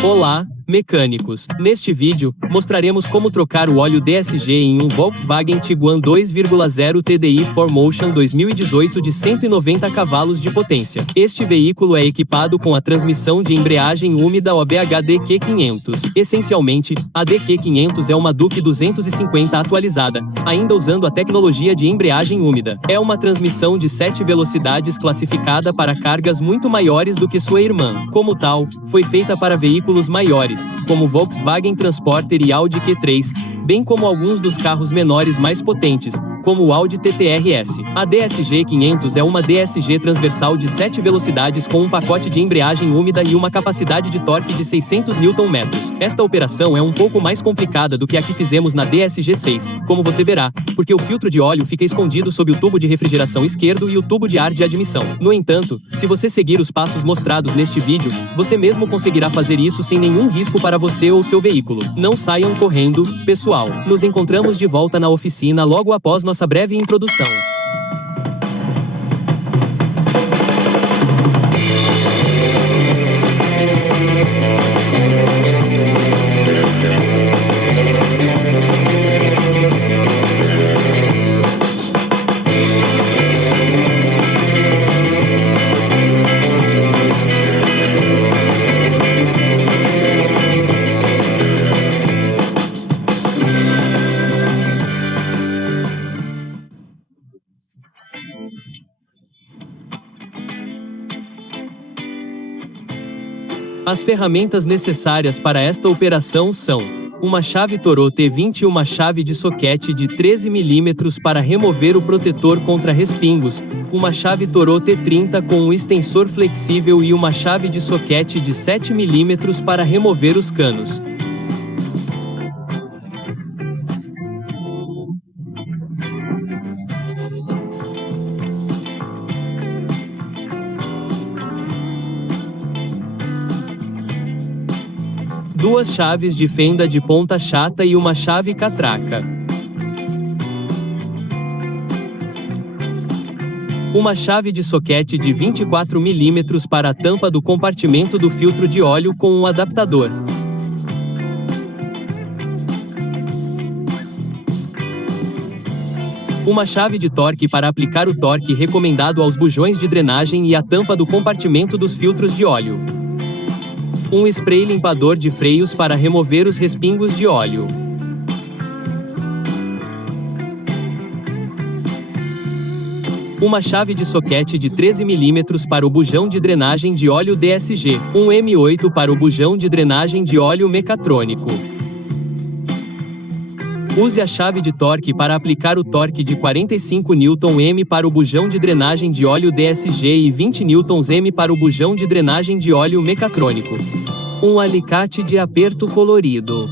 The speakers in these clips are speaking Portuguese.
Olá, mecânicos! Neste vídeo, mostraremos como trocar o óleo DSG em um Volkswagen Tiguan 2.0 TDI 4Motion 2018 de 190 cavalos de potência. Este veículo é equipado com a transmissão de embreagem úmida OBH DQ500. Essencialmente, a DQ500 é uma Duke 250 atualizada, ainda usando a tecnologia de embreagem úmida. É uma transmissão de 7 velocidades classificada para cargas muito maiores do que sua irmã. Como tal, foi feita para veículos maiores, como Volkswagen Transporter e Audi Q3, bem como alguns dos carros menores mais potentes, como o Audi TT-RS. A DSG 500 é uma DSG transversal de 7 velocidades com um pacote de embreagem úmida e uma capacidade de torque de 600 Nm. Esta operação é um pouco mais complicada do que a que fizemos na DSG 6, como você verá, porque o filtro de óleo fica escondido sob o tubo de refrigeração esquerdo e o tubo de ar de admissão. No entanto, se você seguir os passos mostrados neste vídeo, você mesmo conseguirá fazer isso sem nenhum risco para você ou seu veículo. Não saiam correndo, pessoal. Nos encontramos de volta na oficina logo após nossa breve introdução. As ferramentas necessárias para esta operação são: uma chave Torô T20 e uma chave de soquete de 13 mm para remover o protetor contra respingos, uma chave Torô T30 com um extensor flexível e uma chave de soquete de 7 mm para remover os canos. Duas chaves de fenda de ponta chata e uma chave catraca. Uma chave de soquete de 24 mm para a tampa do compartimento do filtro de óleo com um adaptador. Uma chave de torque para aplicar o torque recomendado aos bujões de drenagem e a tampa do compartimento dos filtros de óleo. Um spray limpador de freios para remover os respingos de óleo. Uma chave de soquete de 13 mm para o bujão de drenagem de óleo DSG. Um M8 para o bujão de drenagem de óleo mecatrônico. Use a chave de torque para aplicar o torque de 45 Nm para o bujão de drenagem de óleo DSG e 20 Nm para o bujão de drenagem de óleo mecatrônico. Um alicate de aperto colorido.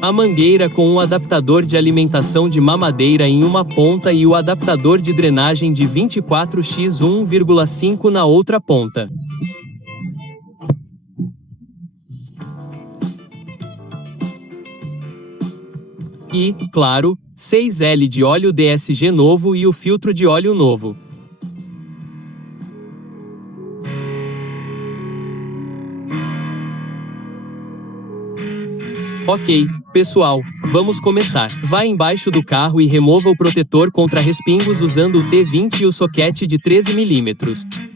A mangueira com um adaptador de alimentação de mamadeira em uma ponta e o adaptador de drenagem de 24x 1,5 na outra ponta. E, claro, 6L de óleo DSG novo e o filtro de óleo novo. Ok, pessoal, vamos começar. Vá embaixo do carro e remova o protetor contra respingos usando o T20 e o soquete de 13 mm.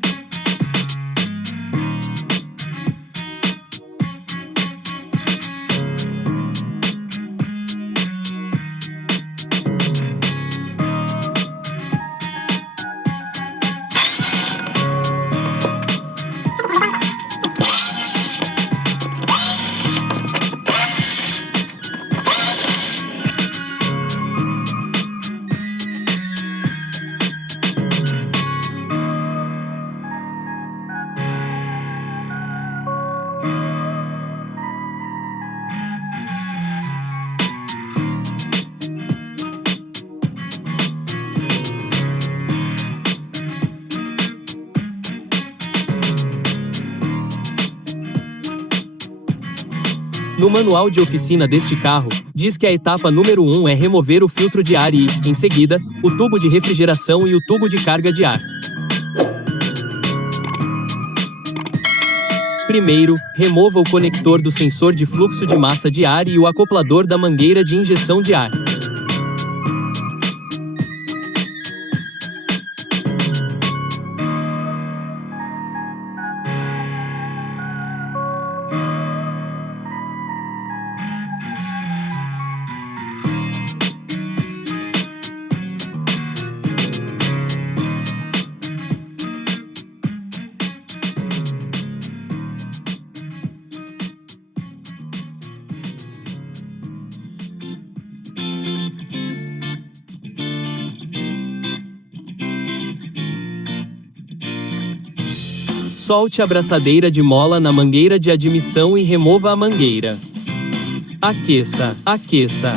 No manual de oficina deste carro, diz que a etapa número 1 é remover o filtro de ar e, em seguida, o tubo de refrigeração e o tubo de carga de ar. Primeiro, remova o conector do sensor de fluxo de massa de ar e o acoplador da mangueira de injeção de ar. Solte a braçadeira de mola na mangueira de admissão e remova a mangueira. Aqueça, aqueça.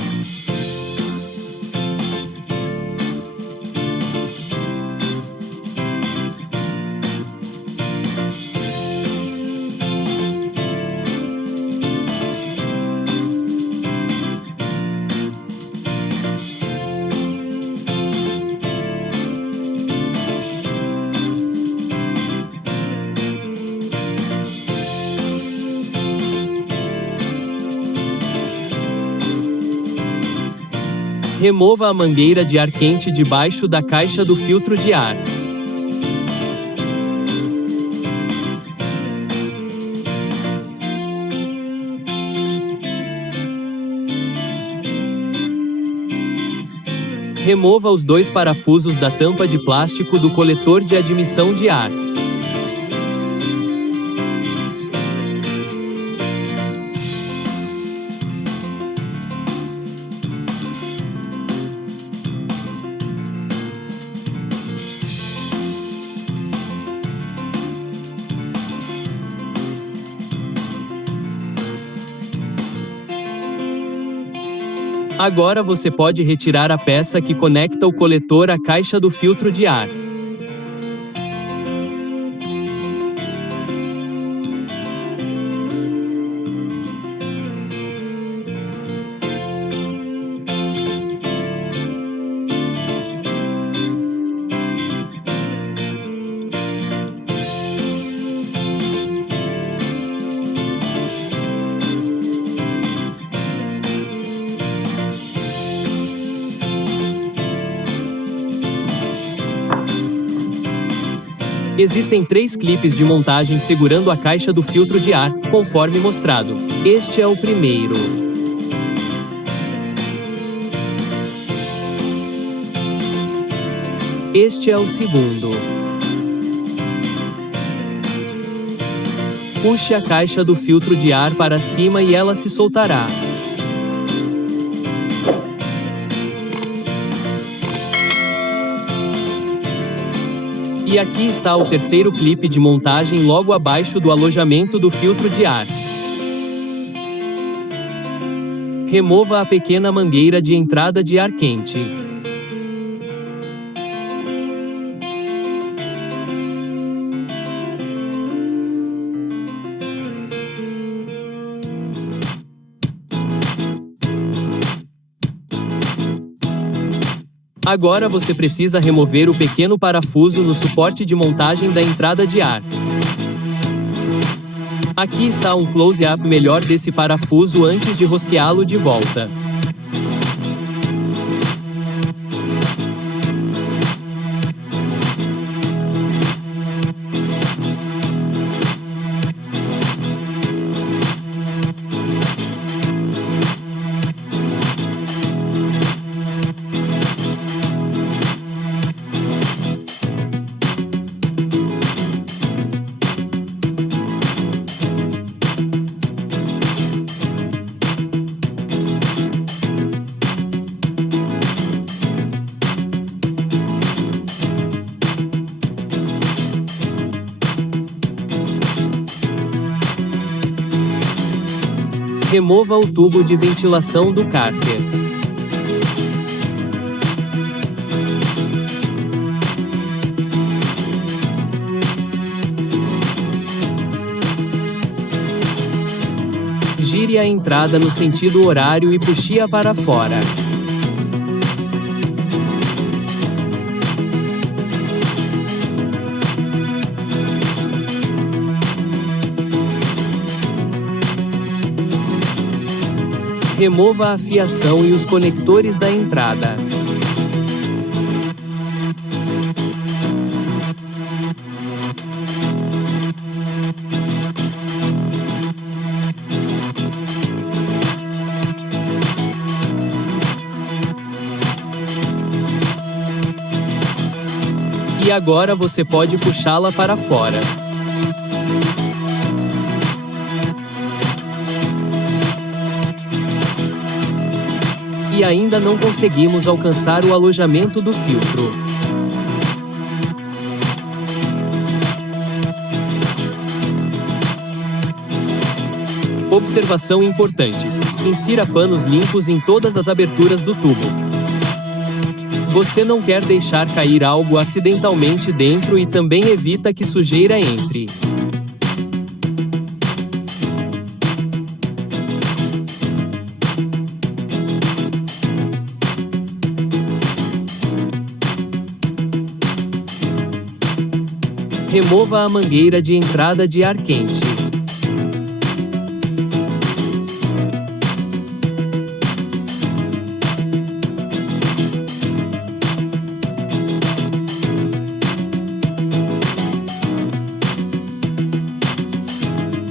Remova a mangueira de ar quente debaixo da caixa do filtro de ar. Remova os 2 parafusos da tampa de plástico do coletor de admissão de ar. Agora você pode retirar a peça que conecta o coletor à caixa do filtro de ar. Existem 3 clipes de montagem segurando a caixa do filtro de ar, conforme mostrado. Este é o primeiro. Este é o segundo. Puxe a caixa do filtro de ar para cima e ela se soltará. E aqui está o terceiro clipe de montagem logo abaixo do alojamento do filtro de ar. Remova a pequena mangueira de entrada de ar quente. Agora você precisa remover o pequeno parafuso no suporte de montagem da entrada de ar. Aqui está um close-up melhor desse parafuso antes de rosqueá-lo de volta. Remova o tubo de ventilação do cárter. Gire a entrada no sentido horário e puxe-a para fora. Remova a fiação e os conectores da entrada. E agora você pode puxá-la para fora. E ainda não conseguimos alcançar o alojamento do filtro. Observação importante: insira panos limpos em todas as aberturas do tubo. Você não quer deixar cair algo acidentalmente dentro e também evita que sujeira entre. Remova a mangueira de entrada de ar quente.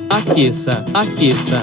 Aqueça, aqueça.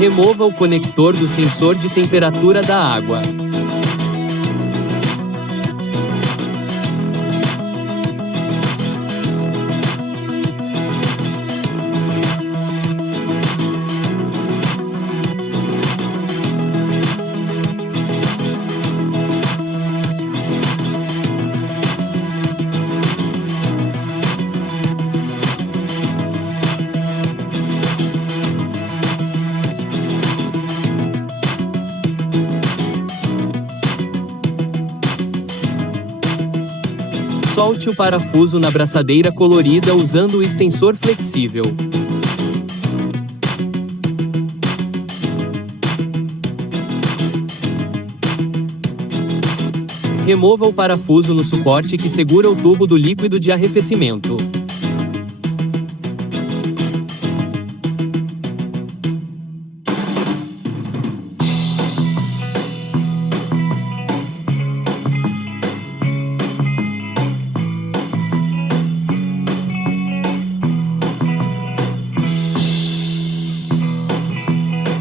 Remova o conector do sensor de temperatura da água. Solte o parafuso na braçadeira colorida usando o extensor flexível. Remova o parafuso no suporte que segura o tubo do líquido de arrefecimento.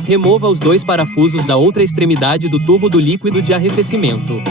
Remova os dois parafusos da outra extremidade do tubo do líquido de arrefecimento.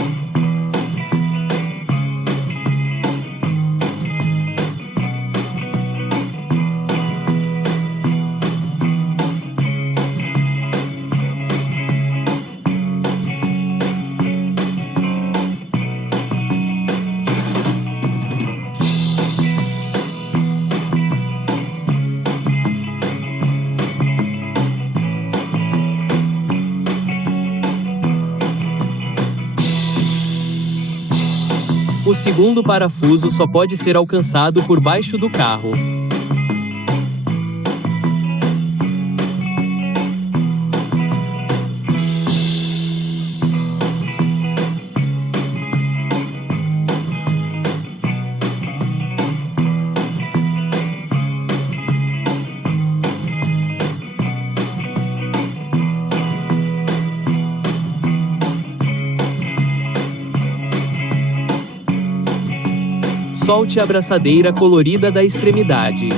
O segundo parafuso só pode ser alcançado por baixo do carro. Solte a braçadeira colorida da extremidade.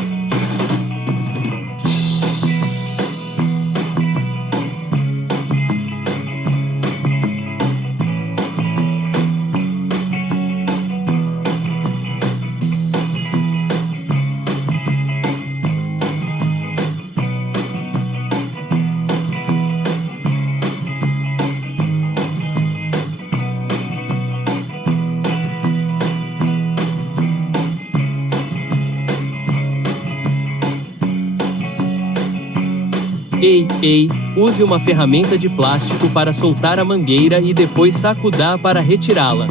Ei, use uma ferramenta de plástico para soltar a mangueira e depois sacudá para retirá-la.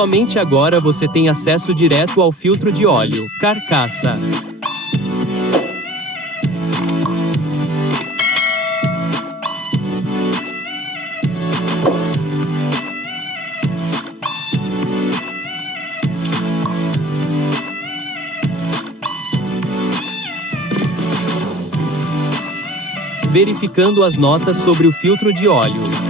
Somente agora você tem acesso direto ao filtro de óleo, carcaça. Verificando as notas sobre o filtro de óleo.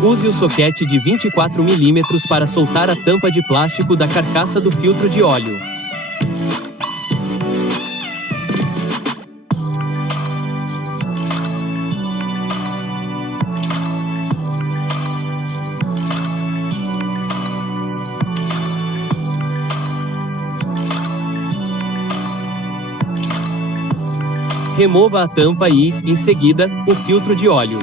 Use o soquete de 24 mm para soltar a tampa de plástico da carcaça do filtro de óleo. Remova a tampa e, em seguida, o filtro de óleo.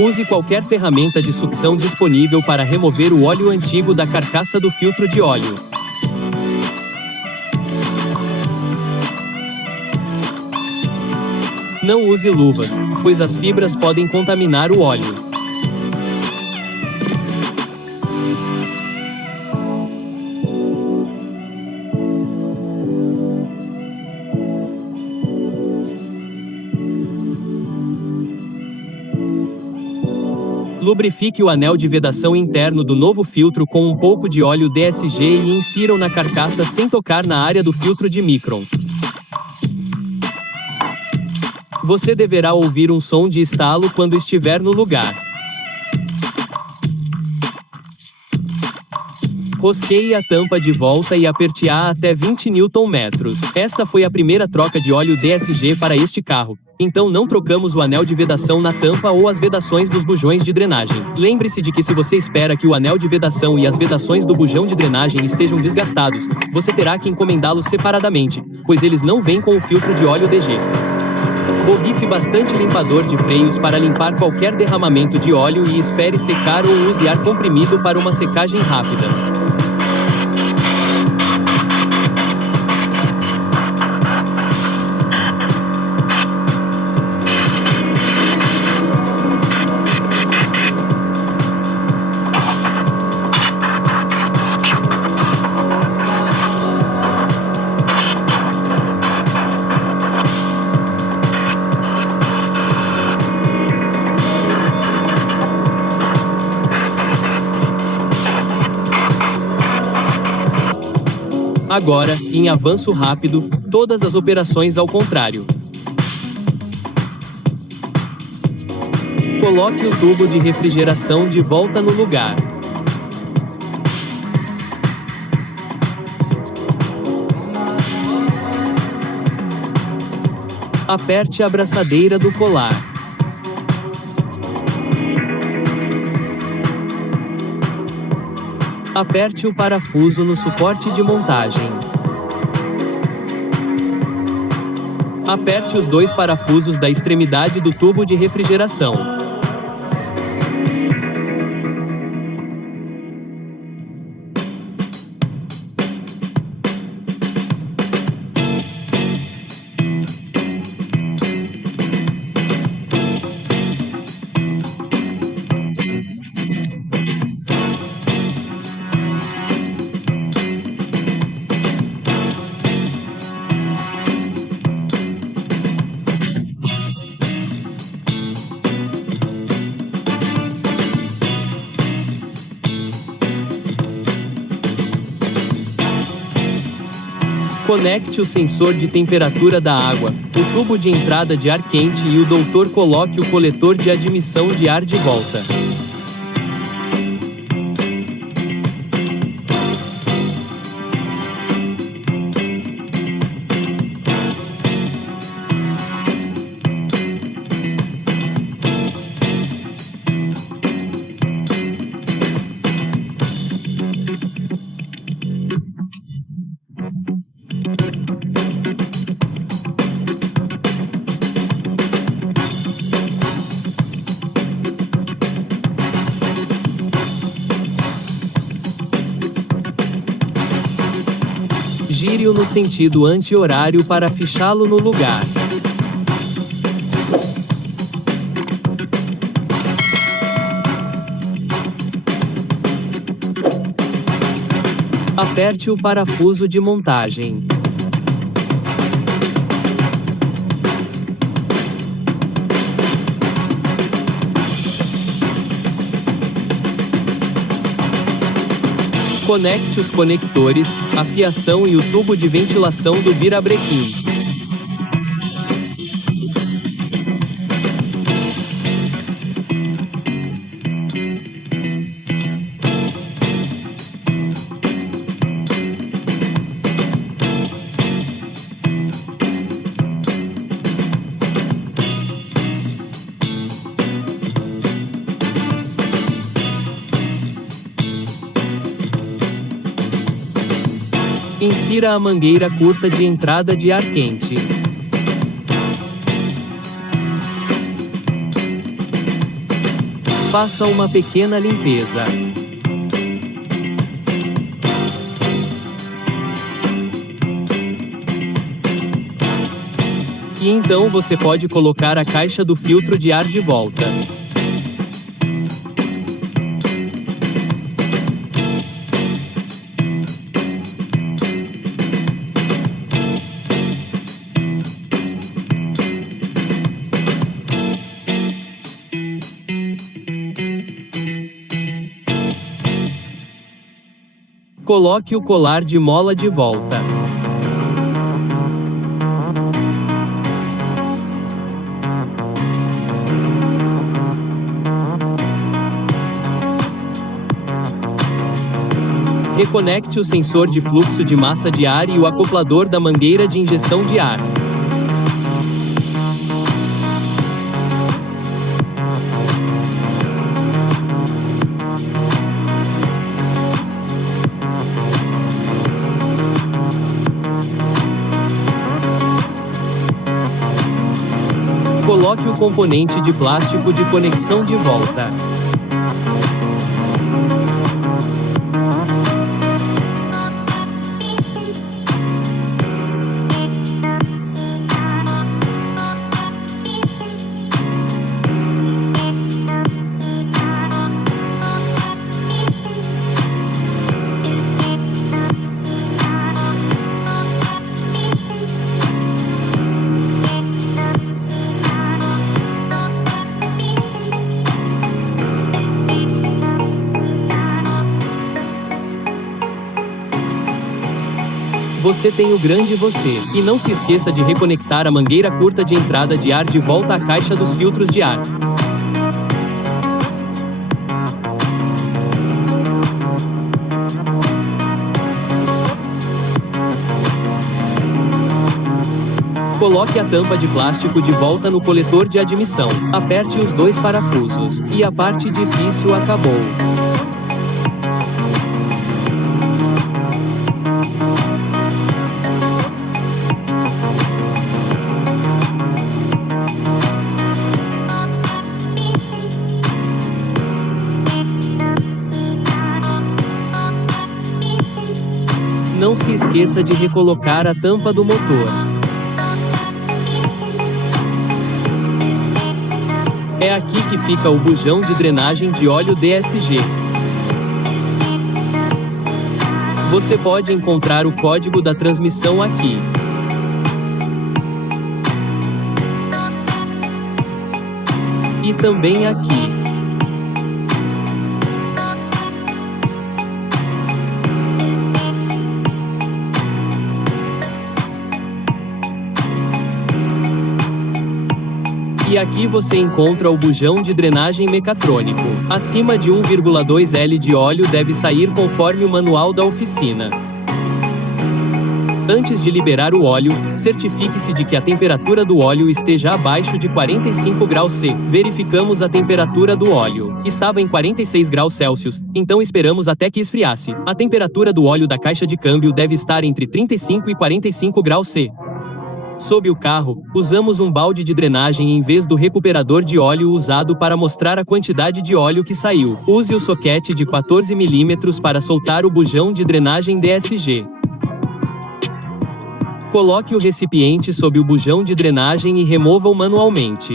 Use qualquer ferramenta de sucção disponível para remover o óleo antigo da carcaça do filtro de óleo. Não use luvas, pois as fibras podem contaminar o óleo. Lubrifique o anel de vedação interno do novo filtro com um pouco de óleo DSG e insira-o na carcaça sem tocar na área do filtro de micron. Você deverá ouvir um som de estalo quando estiver no lugar. Rosqueie a tampa de volta e aperte-a até 20 Nm. Esta foi a primeira troca de óleo DSG para este carro, então não trocamos o anel de vedação na tampa ou as vedações dos bujões de drenagem. Lembre-se de que se você espera que o anel de vedação e as vedações do bujão de drenagem estejam desgastados, você terá que encomendá-los separadamente, pois eles não vêm com o filtro de óleo DG. Borrife bastante limpador de freios para limpar qualquer derramamento de óleo e espere secar ou use ar comprimido para uma secagem rápida. Agora, em avanço rápido, todas as operações ao contrário. Coloque o tubo de refrigeração de volta no lugar. Aperte a abraçadeira do colar. Aperte o parafuso no suporte de montagem. Aperte os dois parafusos da extremidade do tubo de refrigeração. Conecte o sensor de temperatura da água, o tubo de entrada de ar quente e o doutor coloque o coletor de admissão de ar de volta. Gire-o no sentido anti-horário para fixá-lo no lugar. Aperte o parafuso de montagem. Conecte os conectores, a fiação e o tubo de ventilação do virabrequim. Insira a mangueira curta de entrada de ar quente. Faça uma pequena limpeza. E então você pode colocar a caixa do filtro de ar de volta. Coloque o colar de mola de volta. Reconecte o sensor de fluxo de massa de ar e o acoplador da mangueira de injeção de ar. Coloque o componente de plástico de conexão de volta. Você tem o grande você. E não se esqueça de reconectar a mangueira curta de entrada de ar de volta à caixa dos filtros de ar. Coloque a tampa de plástico de volta no coletor de admissão. Aperte os dois parafusos. E a parte difícil acabou. Não se esqueça de recolocar a tampa do motor. É aqui que fica o bujão de drenagem de óleo DSG. Você pode encontrar o código da transmissão aqui. E também aqui. E aqui você encontra o bujão de drenagem mecatrônico. Acima de 1,2 L de óleo deve sair conforme o manual da oficina. Antes de liberar o óleo, certifique-se de que a temperatura do óleo esteja abaixo de 45 graus C. Verificamos a temperatura do óleo. Estava em 46 graus Celsius, então esperamos até que esfriasse. A temperatura do óleo da caixa de câmbio deve estar entre 35 e 45 graus C. Sob o carro, usamos um balde de drenagem em vez do recuperador de óleo usado para mostrar a quantidade de óleo que saiu. Use o soquete de 14 mm para soltar o bujão de drenagem DSG. Coloque o recipiente sob o bujão de drenagem e remova-o manualmente.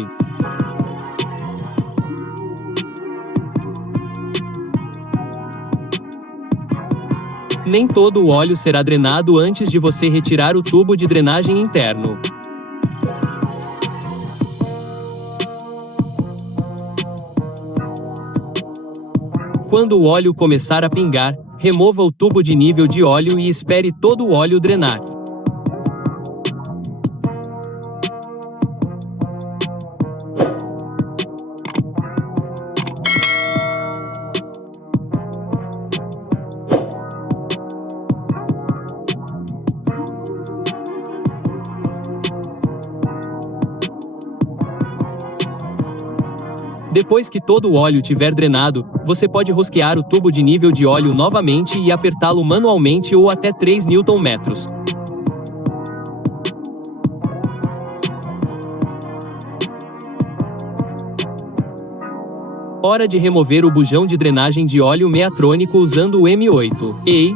Nem todo o óleo será drenado antes de você retirar o tubo de drenagem interno. Quando o óleo começar a pingar, remova o tubo de nível de óleo e espere todo o óleo drenar. Depois que todo o óleo tiver drenado, você pode rosquear o tubo de nível de óleo novamente e apertá-lo manualmente ou até 3 Nm. Hora de remover o bujão de drenagem de óleo meatrônico usando o M8. Ei!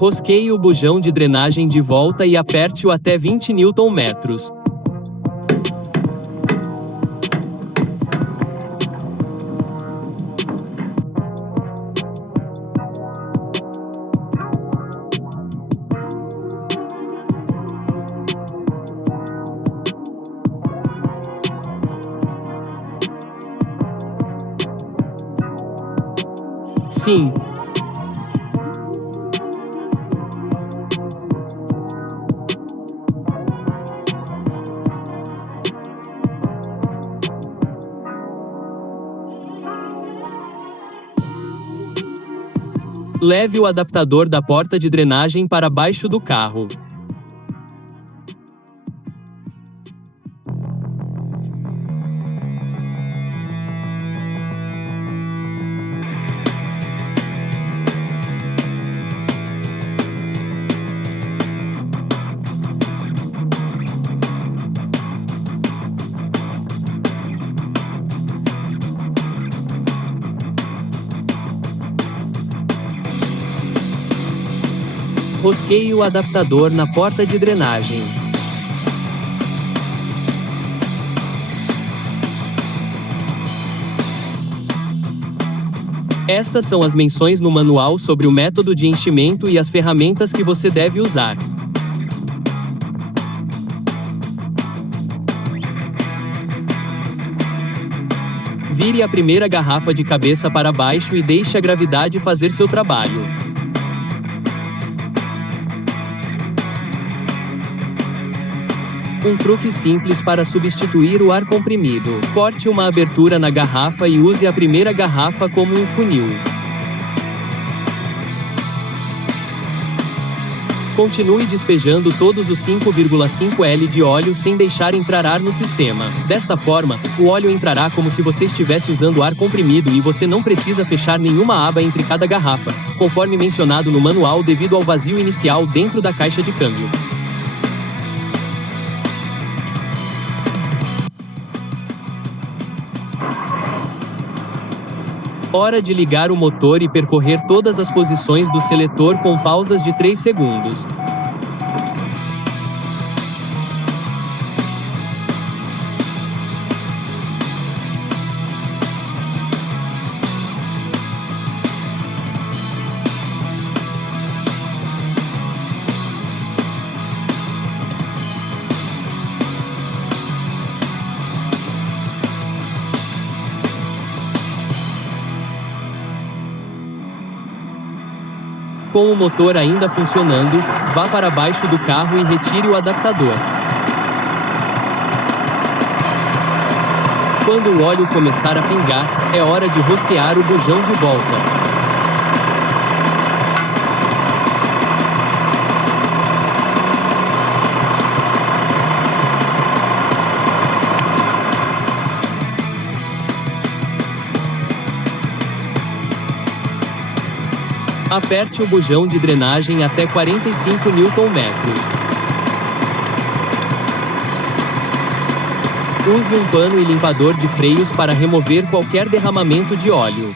Rosqueie o bujão de drenagem de volta e aperte-o até 20 Nm. Sim. Leve o adaptador da porta de drenagem para baixo do carro. Rosqueie o adaptador na porta de drenagem. Estas são as menções no manual sobre o método de enchimento e as ferramentas que você deve usar. Vire a primeira garrafa de cabeça para baixo e deixe a gravidade fazer seu trabalho. Um truque simples para substituir o ar comprimido. Corte uma abertura na garrafa e use a primeira garrafa como um funil. Continue despejando todos os 5,5 L de óleo sem deixar entrar ar no sistema. Desta forma, o óleo entrará como se você estivesse usando ar comprimido e você não precisa fechar nenhuma aba entre cada garrafa, conforme mencionado no manual devido ao vazio inicial dentro da caixa de câmbio. Hora de ligar o motor e percorrer todas as posições do seletor com pausas de 3 segundos. Com o motor ainda funcionando, vá para baixo do carro e retire o adaptador. Quando o óleo começar a pingar, é hora de rosquear o bujão de volta. Aperte o bujão de drenagem até 45 Nm. Use um pano e limpador de freios para remover qualquer derramamento de óleo.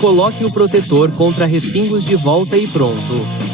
Coloque o protetor contra respingos de volta e pronto.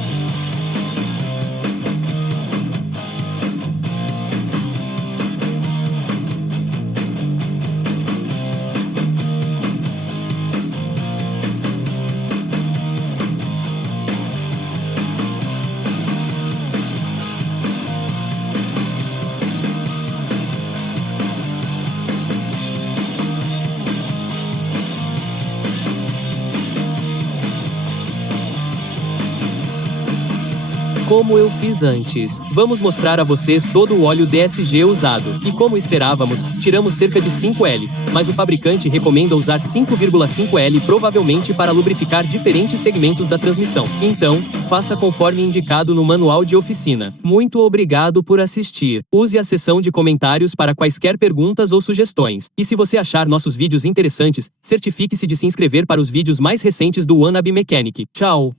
Como eu fiz antes. Vamos mostrar a vocês todo o óleo DSG usado. E como esperávamos, tiramos cerca de 5L, mas o fabricante recomenda usar 5,5L provavelmente para lubrificar diferentes segmentos da transmissão. Então, faça conforme indicado no manual de oficina. Muito obrigado por assistir. Use a seção de comentários para quaisquer perguntas ou sugestões. E se você achar nossos vídeos interessantes, certifique-se de se inscrever para os vídeos mais recentes do Wannabe Mechanic. Tchau!